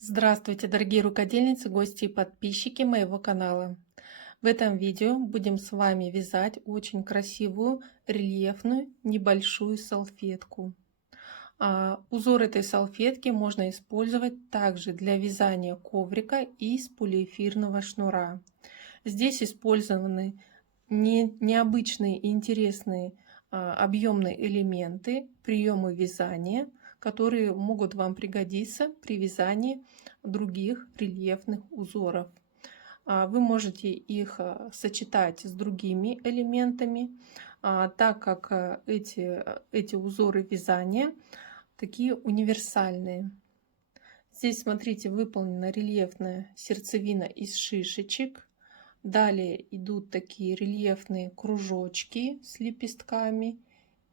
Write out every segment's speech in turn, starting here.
Здравствуйте, дорогие рукодельницы, гости и подписчики моего канала. В этом видео будем с вами вязать очень красивую рельефную небольшую салфетку. Узор этой салфетки можно использовать также для вязания коврика из полиэфирного шнура. Здесь использованы необычные и интересные объемные элементы, приемы вязания, которые могут вам пригодиться при вязании других рельефных узоров. Вы можете их сочетать с другими элементами, так как эти узоры вязания такие универсальные. Здесь, смотрите, выполнена рельефная сердцевина из шишечек. Далее идут такие рельефные кружочки с лепестками.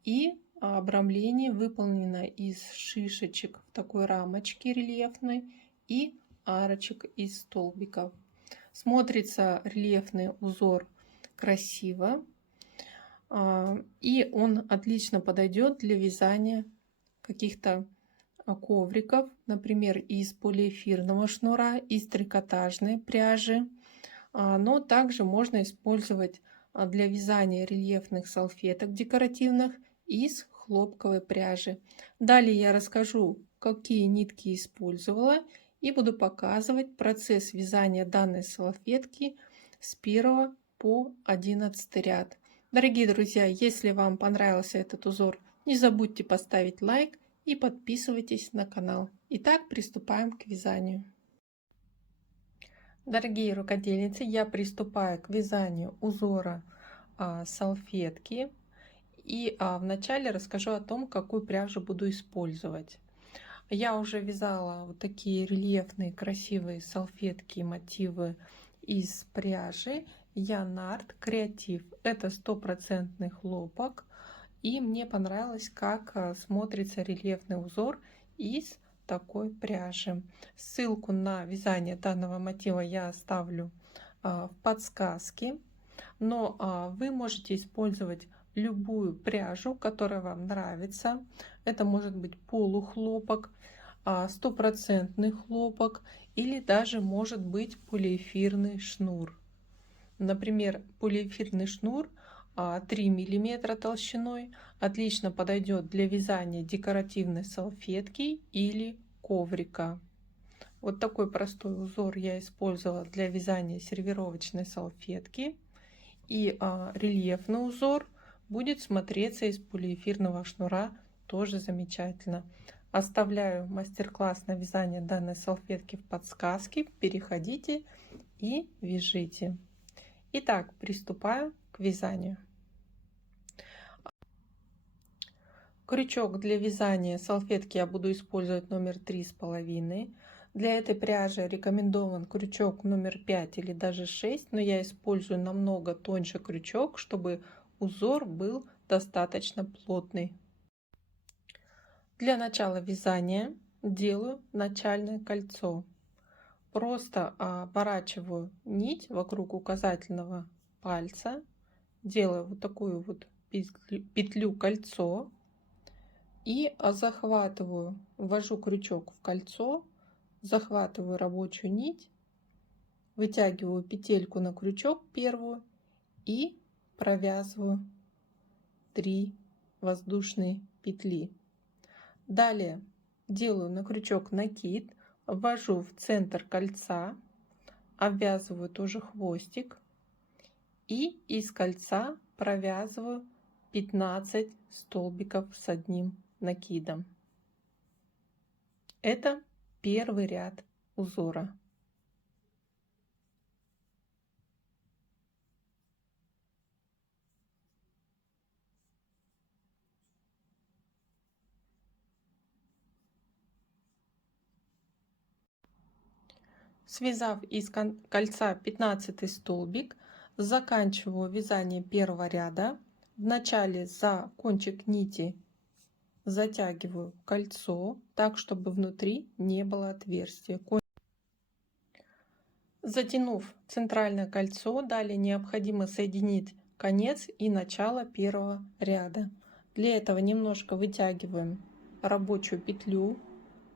И обрамление выполнено из шишечек в такой рамочке рельефной и арочек из столбиков. Смотрится рельефный узор красиво. И он отлично подойдет для вязания каких-то ковриков, например, из полиэфирного шнура, из трикотажной пряжи. Но также можно использовать для вязания рельефных салфеток декоративных из хлопковой пряжи. Далее я расскажу, какие нитки использовала, и буду показывать процесс вязания данной салфетки с 1 по 11 ряд. Дорогие друзья, если вам понравился этот узор, не забудьте поставить лайк и подписывайтесь на канал. Итак, приступаем к вязанию. Дорогие рукодельницы, я приступаю к вязанию узора салфетки. И вначале расскажу о том, какую пряжу буду использовать. Я уже вязала вот такие рельефные красивые салфетки, мотивы из пряжи Янард Креатив. Это 100% хлопок. И мне понравилось, как смотрится рельефный узор из такой пряжи. Ссылку на вязание данного мотива я оставлю в подсказке. Но вы можете использовать любую пряжу, которая вам нравится. Это может быть полухлопок, 100% хлопок или даже может быть полиэфирный шнур. Например, полиэфирный шнур 3 мм толщиной отлично подойдет для вязания декоративной салфетки или коврика. Вот такой простой узор я использовала для вязания сервировочной салфетки. И рельефный узор будет смотреться из полиэфирного шнура тоже замечательно. Оставляю мастер-класс на вязание данной салфетки в подсказке. Переходите и вяжите. Итак, приступаю к вязанию. Крючок для вязания салфетки я буду использовать номер 3,5. Для этой пряжи рекомендован крючок номер 5 или даже 6, но я использую намного тоньше крючок, чтобы узор был достаточно плотный. Для начала вязания делаю начальное кольцо. Просто оборачиваю нить вокруг указательного пальца, делаю вот такую вот петлю кольцо и захватываю, ввожу крючок в кольцо, захватываю рабочую нить, вытягиваю петельку на крючок первую и провязываю 3 воздушные петли. Далее делаю на крючок накид, ввожу в центр кольца, обвязываю тоже хвостик и из кольца провязываю 15 столбиков с одним накидом. Это первый ряд узора. Связав из кольца 15 столбик, заканчиваю вязание первого ряда. Вначале за кончик нити затягиваю кольцо так, чтобы внутри не было отверстия. Затянув центральное кольцо, далее необходимо соединить конец и начало первого ряда. Для этого немножко вытягиваем рабочую петлю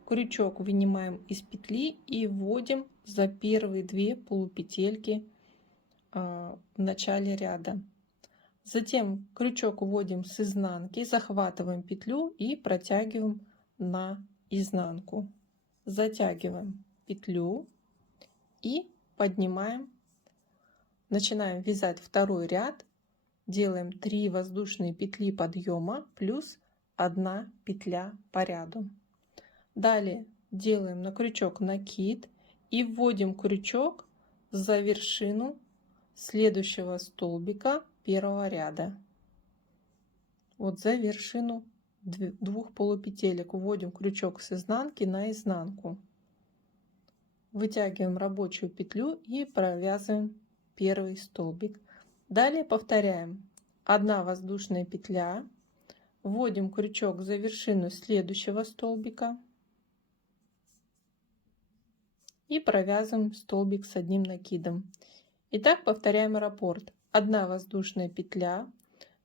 крючок вынимаем из петли и вводим за первые 2 полупетельки в начале ряда. Затем крючок уводим с изнанки, захватываем петлю и протягиваем на изнанку. Затягиваем петлю и поднимаем. Начинаем вязать второй ряд. Делаем 3 воздушные петли подъема плюс 1 петля по ряду. Далее делаем на крючок накид и вводим крючок за вершину следующего столбика первого ряда. Вот за вершину 2 полупетелек вводим крючок с изнанки на изнанку. Вытягиваем рабочую петлю и провязываем первый столбик. Далее повторяем. 1 воздушная петля, вводим крючок за вершину следующего столбика и провязываем столбик с одним накидом. Итак, повторяем раппорт. 1 воздушная петля,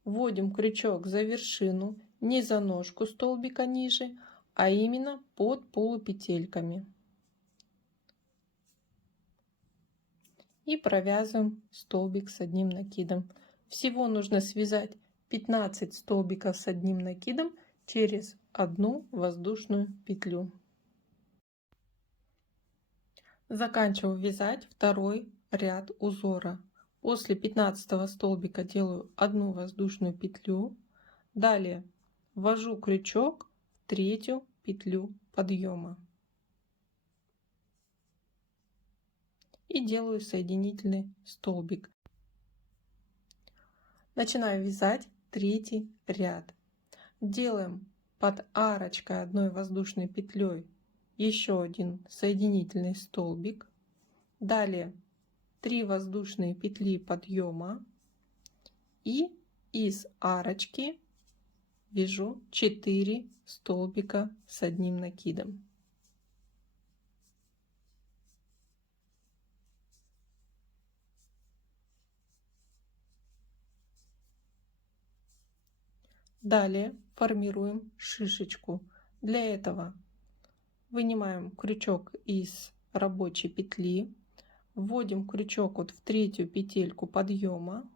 вводим крючок за вершину, не за ножку столбика ниже, а именно под полупетельками. И провязываем столбик с одним накидом. Всего нужно связать 15 столбиков с одним накидом через 1 воздушную петлю. Заканчиваю вязать второй ряд узора. После 15 столбика делаю 1 воздушную петлю. Далее ввожу крючок в 3 петлю подъема. И делаю соединительный столбик. Начинаю вязать 3 ряд. Делаем под арочкой 1 воздушной петлей еще 1 соединительный столбик. Далее 3 воздушные петли подъема и из арочки вяжу 4 столбика с одним накидом. Далее формируем шишечку. Для этого вынимаем крючок из рабочей петли, вводим крючок вот в 3 петельку подъема,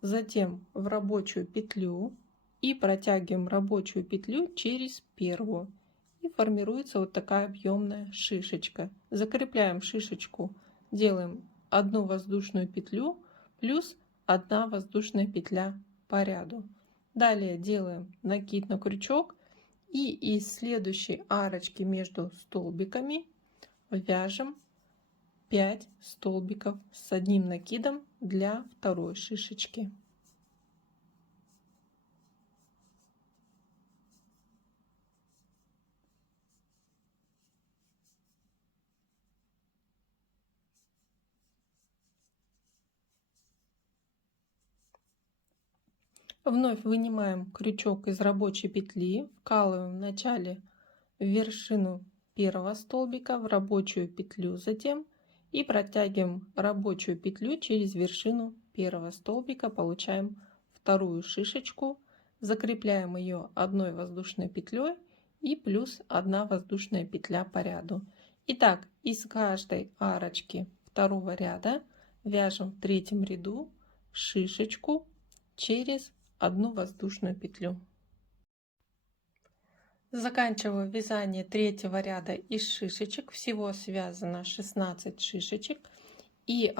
затем в рабочую петлю и протягиваем рабочую петлю через первую. И формируется вот такая объемная шишечка. Закрепляем шишечку, делаем 1 воздушную петлю плюс 1 воздушная петля по ряду. Далее делаем накид на крючок и из следующей арочки между столбиками вяжем 5 столбиков с одним накидом для второй шишечки. Вновь вынимаем крючок из рабочей петли, вкалываем в начале в вершину первого столбика в рабочую петлю затем и протягиваем рабочую петлю через вершину первого столбика, получаем вторую шишечку, закрепляем ее 1 воздушной петлей и плюс 1 воздушная петля по ряду. Итак, из каждой арочки второго ряда вяжем в 3 ряду шишечку через 1 воздушную петлю. Заканчиваю вязание 3 ряда из шишечек. Всего связано 16 шишечек. И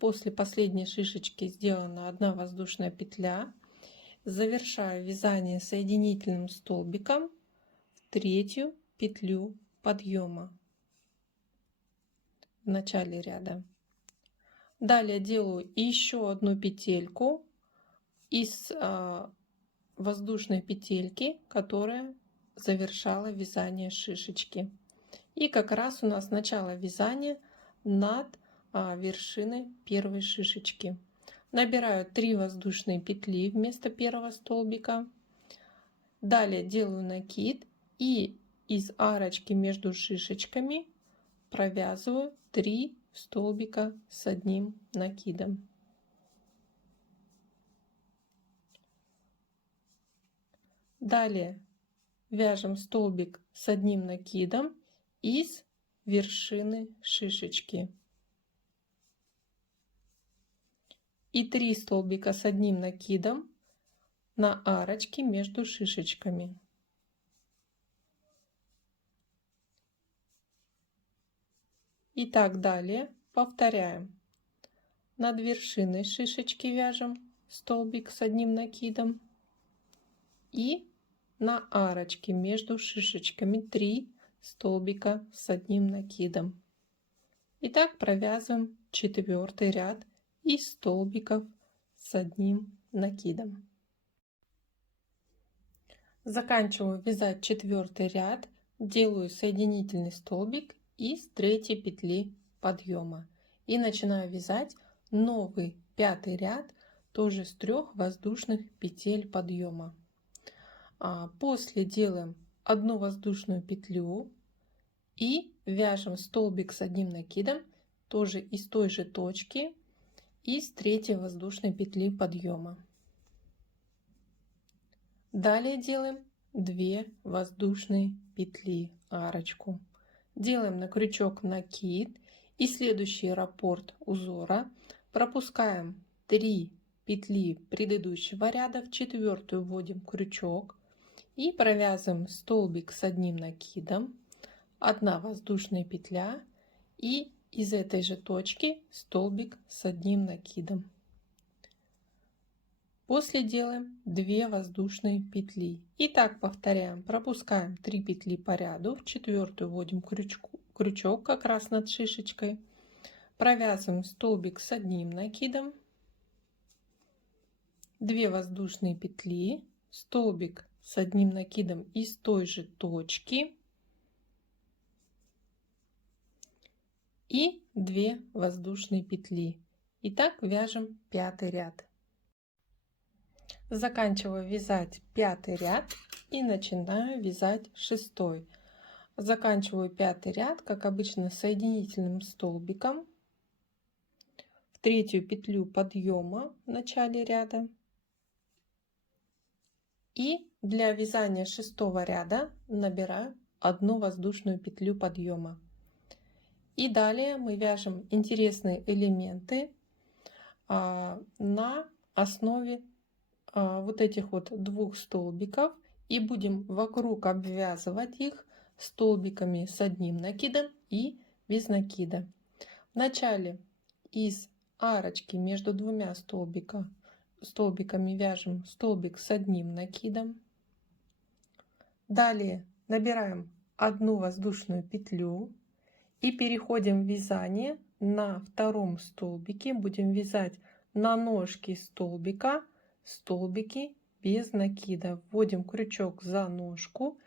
после последней шишечки сделана 1 воздушная петля. Завершаю вязание соединительным столбиком в 3 петлю подъема в начале ряда. Далее делаю еще 1 петельку из воздушной петельки, которая завершала вязание шишечки. И как раз у нас начало вязания над вершиной первой шишечки. Набираю 3 воздушные петли вместо первого столбика. Далее делаю накид и из арочки между шишечками провязываю 3 столбика с одним накидом. Далее вяжем столбик с одним накидом из вершины шишечки. И 3 столбика с одним накидом на арочке между шишечками. И так далее повторяем. Над вершиной шишечки вяжем столбик с одним накидом. И на арочке между шишечками 3 столбика с одним накидом. И так провязываем 4-й ряд из столбиков с одним накидом. Заканчиваю вязать 4-й ряд, делаю соединительный столбик из 3-й петли подъема и начинаю вязать новый 5-й ряд тоже с 3 воздушных петель подъема. После делаем 1 воздушную петлю и вяжем столбик с одним накидом тоже из той же точки из 3-й воздушной петли подъема. Далее делаем 2 воздушные петли арочку. Делаем на крючок накид и следующий раппорт узора пропускаем 3 петли предыдущего ряда, в 4-ю вводим крючок и провязываем столбик с одним накидом, 1 воздушная петля и из этой же точки столбик с одним накидом. После делаем 2 воздушные петли. И так повторяем. Пропускаем 3 петли по ряду, в 4-ю вводим крючок как раз над шишечкой. Провязываем столбик с одним накидом, 2 воздушные петли, столбик с одним накидом из той же точки и 2 воздушные петли. И так вяжем 5-й ряд. Заканчиваю вязать 5-й ряд и начинаю вязать 6-й. Заканчиваю 5-й ряд, как обычно, соединительным столбиком в 3-ю петлю подъема в начале ряда. И для вязания 6-го ряда набираю 1 воздушную петлю подъема. И далее мы вяжем интересные элементы на основе вот этих вот 2 столбиков и будем вокруг обвязывать их столбиками с одним накидом и без накида. Вначале из арочки между 2 столбиками вяжем столбик с одним накидом. Далее набираем 1 воздушную петлю и переходим в вязание на 2-м столбике. Будем вязать на ножки столбика столбики без накида. Вводим крючок за ножку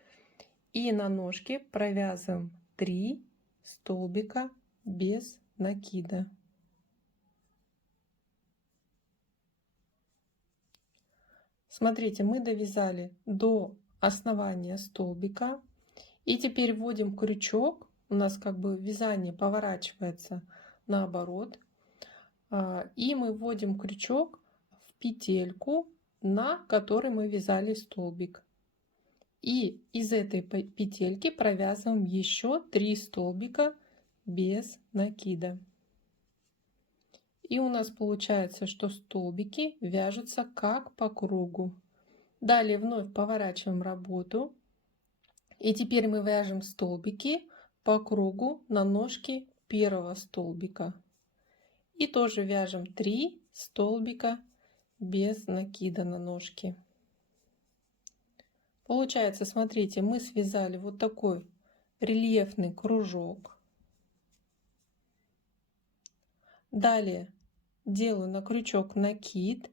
и на ножке провязываем 3 столбика без накида. Смотрите, мы довязали до основания столбика и теперь вводим крючок. У нас как бы вязание поворачивается наоборот, и мы вводим крючок в петельку, на которой мы вязали столбик. И из этой петельки провязываем еще 3 столбика без накида. И у нас получается, что столбики вяжутся как по кругу. Далее вновь поворачиваем работу. И теперь мы вяжем столбики по кругу на ножки 1-го столбика. И тоже вяжем 3 столбика без накида на ножки. Получается, смотрите, мы связали вот такой рельефный кружок. Далее делаю на крючок накид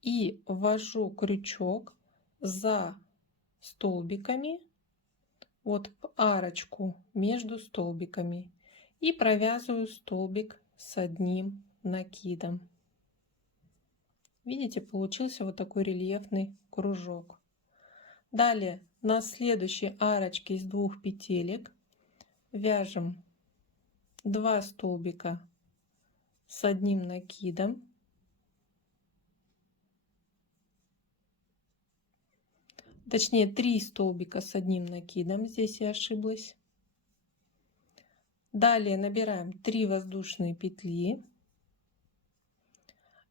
и ввожу крючок за столбиками вот в арочку между столбиками и провязываю столбик с одним накидом. Видите, получился вот такой рельефный кружок. Далее на следующей арочке из 2 петелек вяжем 2 столбика с одним накидом. точнее 3 столбика с одним накидом, здесь я ошиблась. Далее набираем 3 воздушные петли,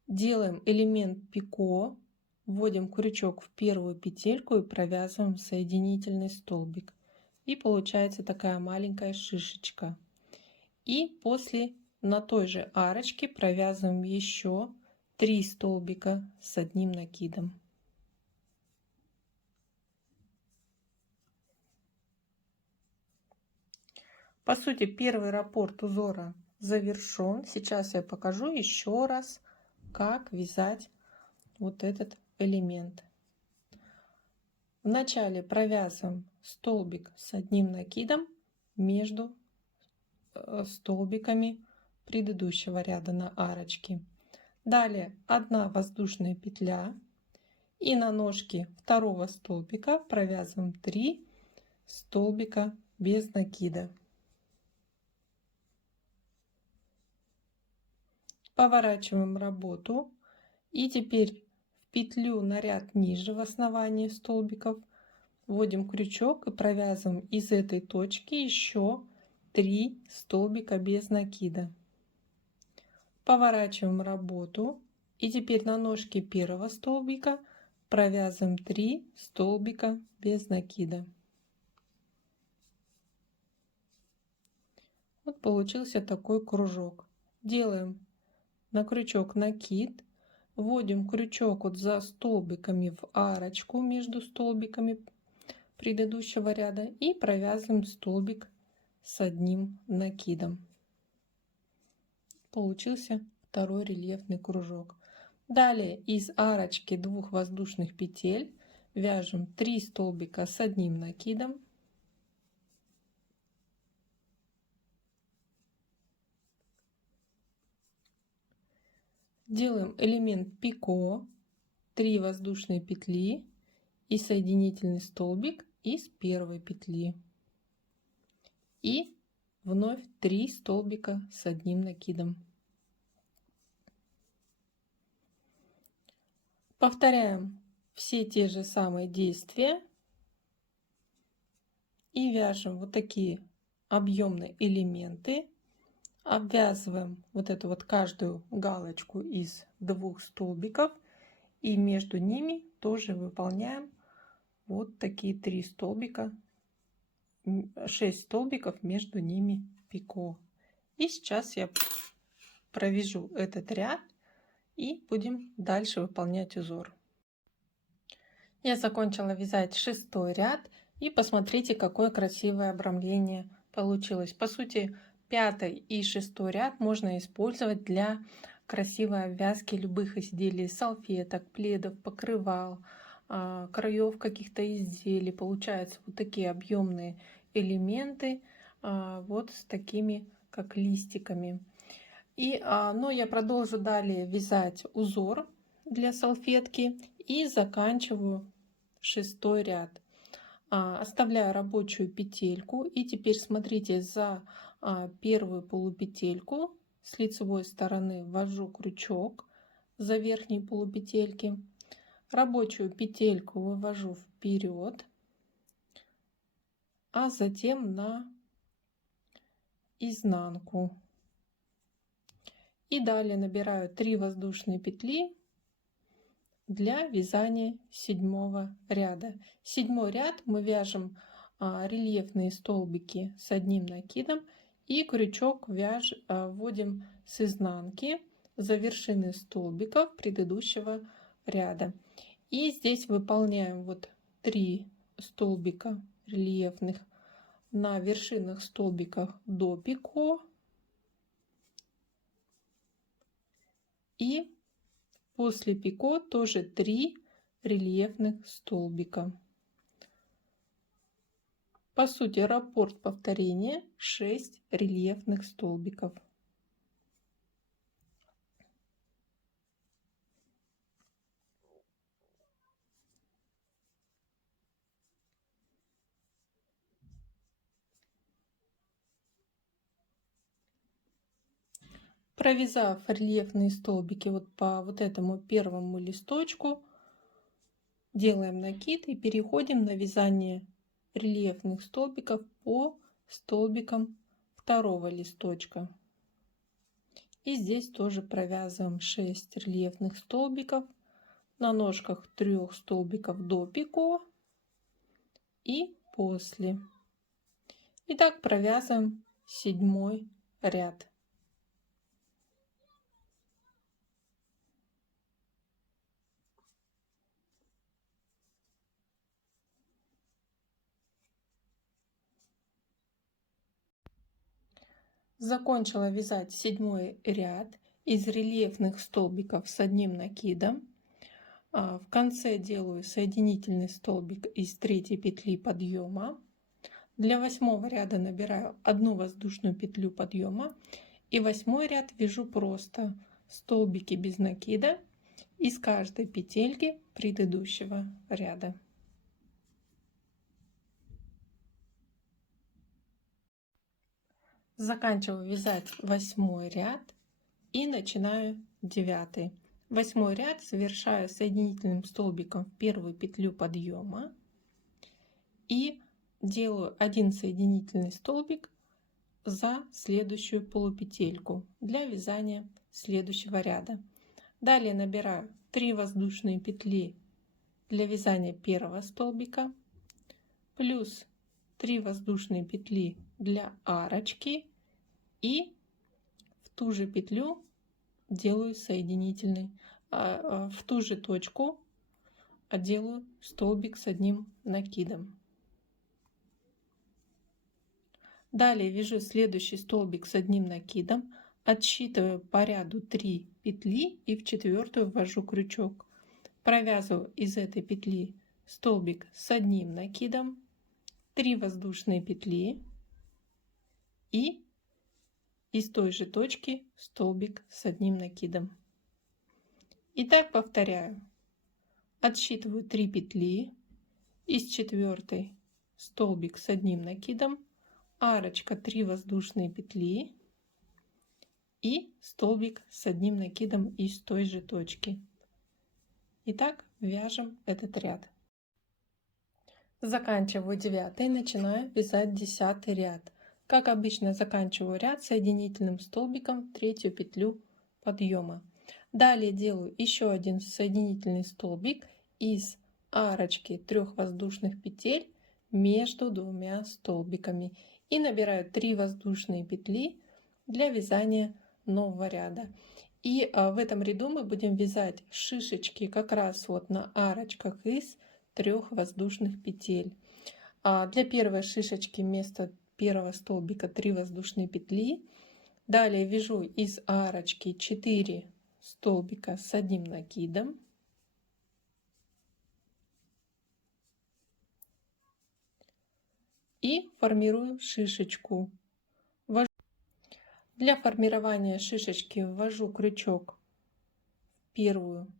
делаем элемент пико, вводим крючок в первую петельку и провязываем соединительный столбик. И получается такая маленькая шишечка. И после на той же арочке провязываем еще 3 столбика с одним накидом. По сути, первый раппорт узора завершен. Сейчас я покажу еще раз, как вязать вот этот элемент. Вначале провязываем столбик с одним накидом между столбиками предыдущего ряда на арочке. Далее 1 воздушная петля, и на ножке второго столбика провязываем 3 столбика без накида. Поворачиваем работу, и теперь в петлю на ряд ниже в основании столбиков вводим крючок и провязываем из этой точки еще 3 столбика без накида. Поворачиваем работу, и теперь на ножке первого столбика провязываем 3 столбика без накида. Вот получился такой кружок. Делаем на крючок накид, вводим крючок вот за столбиками в арочку между столбиками предыдущего ряда и провязываем столбик с одним накидом. Получился второй рельефный кружок. Далее из арочки 2 воздушных петель вяжем 3 столбика с одним накидом. Делаем элемент пико, 3 воздушные петли и соединительный столбик из первой петли. И вновь 3 столбика с одним накидом. Повторяем все те же самые действия и вяжем вот такие объемные элементы. Обвязываем вот эту вот каждую галочку из 2 столбиков, и между ними тоже выполняем вот такие 3 столбика, 6 столбиков между ними пико. И сейчас я провяжу этот ряд и будем дальше выполнять узор. Я закончила вязать 6-й ряд, и посмотрите, какое красивое обрамление получилось. По сути, 5-й и 6-й ряд можно использовать для красивой обвязки любых изделий: салфеток, пледов, покрывал, краев каких-то изделий. Получаются вот такие объемные элементы, вот с такими как листиками. Но я продолжу далее вязать узор для салфетки и заканчиваю 6-й ряд. Оставляю рабочую петельку, и теперь смотрите, за первую полупетельку с лицевой стороны ввожу крючок за верхней полупетельки, рабочую петельку вывожу вперед, а затем на изнанку. И далее набираю 3 воздушные петли для вязания 7-го ряда. 7-й ряд мы вяжем рельефные столбики с одним накидом, и крючок вводим с изнанки за вершины столбиков предыдущего ряда. И здесь выполняем вот 3 столбика рельефных на вершинах столбиков до пико, и после пико тоже 3 рельефных столбика. По сути, раппорт повторения 6 рельефных столбиков. Провязав рельефные столбики вот по вот этому первому листочку, делаем накид и переходим на вязание рельефных столбиков по столбикам второго листочка. И здесь тоже провязываем 6 рельефных столбиков на ножках 3 столбиков до пико и после. И так провязываем 7 ряд. Закончила вязать 7 ряд из рельефных столбиков с одним накидом. В конце делаю соединительный столбик из 3 петли подъема. Для 8 ряда набираю 1 воздушную петлю подъема и 8 ряд вяжу просто столбики без накида из каждой петельки предыдущего ряда. Заканчиваю вязать 8 ряд и начинаю 9. 8 ряд завершаю соединительным столбиком в первую петлю подъема и делаю 1 соединительный столбик за следующую полупетельку для вязания следующего ряда. Далее набираю 3 воздушные петли для вязания первого столбика плюс 3 воздушные петли для арочки и в ту же петлю делаю соединительный, в ту же точку делаю столбик с одним накидом. Далее вяжу следующий столбик с одним накидом, отсчитываю по ряду 3 петли и в 4-ю ввожу крючок. Провязываю из этой петли столбик с одним накидом, 3 воздушные петли и из той же точки столбик с одним накидом. И так повторяю. Отсчитываю 3 петли, из 4-й столбик с одним накидом, арочка 3 воздушные петли и столбик с одним накидом из той же точки. Итак, вяжем этот ряд. Заканчиваю 9, начинаю вязать 10 ряд. Как обычно, заканчиваю ряд соединительным столбиком в 3 петлю подъема. Далее делаю еще один соединительный столбик из арочки 3 воздушных петель между 2 столбиками и набираю 3 воздушные петли для вязания нового ряда. И в этом ряду мы будем вязать шишечки как раз вот на арочках из 3 воздушных петель. Для первой шишечки вместо первого столбика 3 воздушные петли. Далее вяжу из арочки 4 столбика с одним накидом. И формирую шишечку. Для формирования шишечки ввожу крючок в первую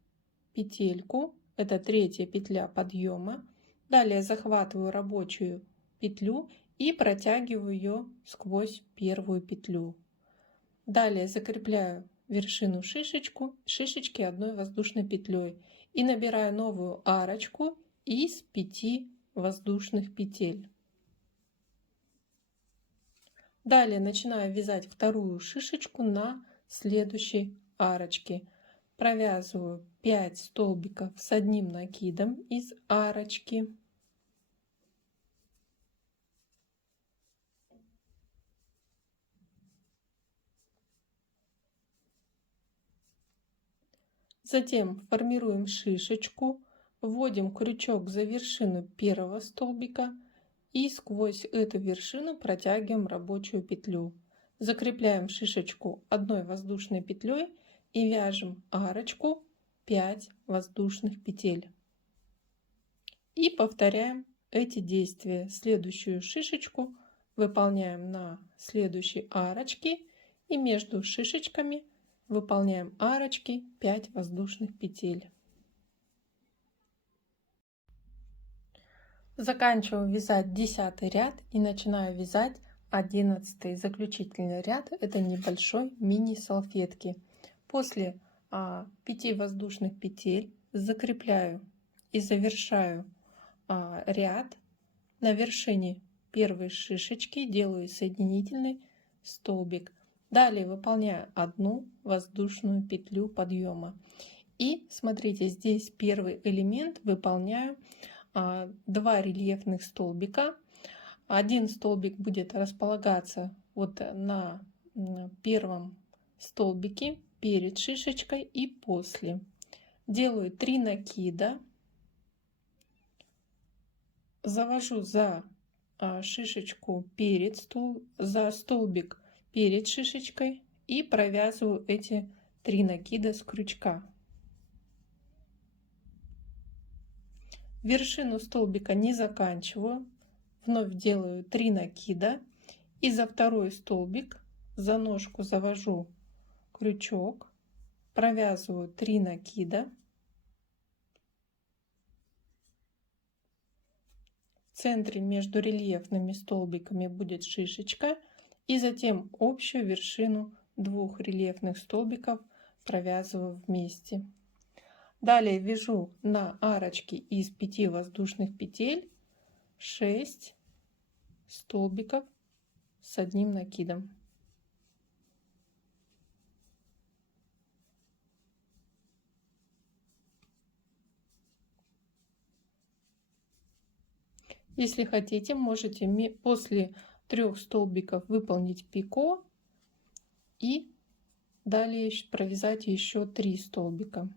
петельку. Это 3 петля подъема. Далее захватываю рабочую петлю и протягиваю ее сквозь первую петлю. Далее закрепляю вершину шишечки 1 воздушной петлей и набираю новую арочку из 5 воздушных петель. Далее начинаю вязать вторую шишечку на следующей арочке. Провязываю 5 столбиков с одним накидом из арочки. Затем формируем шишечку, вводим крючок за вершину первого столбика и сквозь эту вершину протягиваем рабочую петлю. Закрепляем шишечку 1 воздушной петлей и вяжем арочку 5 воздушных петель. И повторяем эти действия. Следующую шишечку выполняем на следующей арочке и между шишечками выполняем арочки 5 воздушных петель. Заканчиваю вязать 10 ряд и начинаю вязать 11 заключительный ряд. Это небольшой мини салфетки. После 5 воздушных петель закрепляю и завершаю ряд. На вершине первой шишечки делаю соединительный столбик. Далее выполняю одну воздушную петлю подъема. И смотрите, здесь первый элемент выполняю 2 рельефных столбика. Один столбик будет располагаться вот на первом столбике перед шишечкой и после. Делаю 3 накида, завожу за шишечку за столбик перед шишечкой и провязываю эти 3 накида с крючка. Вершину столбика не заканчиваю, вновь делаю 3 накида и за второй столбик за ножку завожу крючок, провязываю 3 накида. В центре между рельефными столбиками будет шишечка, и затем общую вершину 2 рельефных столбиков провязываю вместе. Далее вяжу на арочке из 5 воздушных петель 6 столбиков с одним накидом. Если хотите, можете после 3 столбиков выполнить пико и далее провязать еще 3 столбика.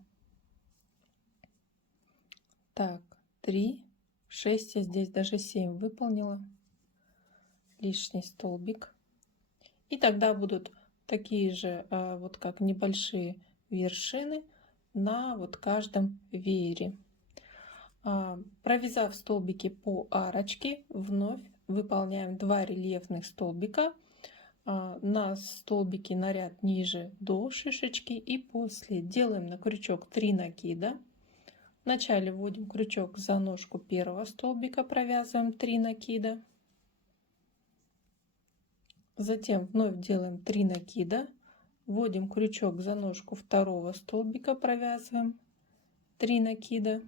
Так, 3, 6, я здесь даже 7 выполнила, лишний столбик. И тогда будут такие же вот как небольшие вершины на вот каждом веере. Провязав столбики по арочке, вновь выполняем 2 рельефных столбика на столбике на ряд ниже до шишечки, и после делаем на крючок 3 накида. Вначале вводим крючок за ножку первого столбика, провязываем 3 накида. Затем вновь делаем 3 накида, вводим крючок за ножку второго столбика, провязываем 3 накида.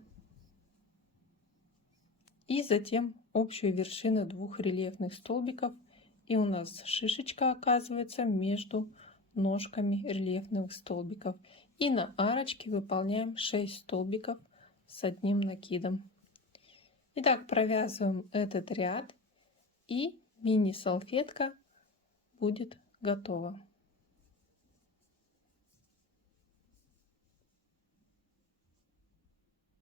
И затем общую вершину 2 рельефных столбиков. И у нас шишечка оказывается между ножками рельефных столбиков. И на арочке выполняем 6 столбиков с одним накидом. Итак, провязываем этот ряд, и мини-салфетка будет готова.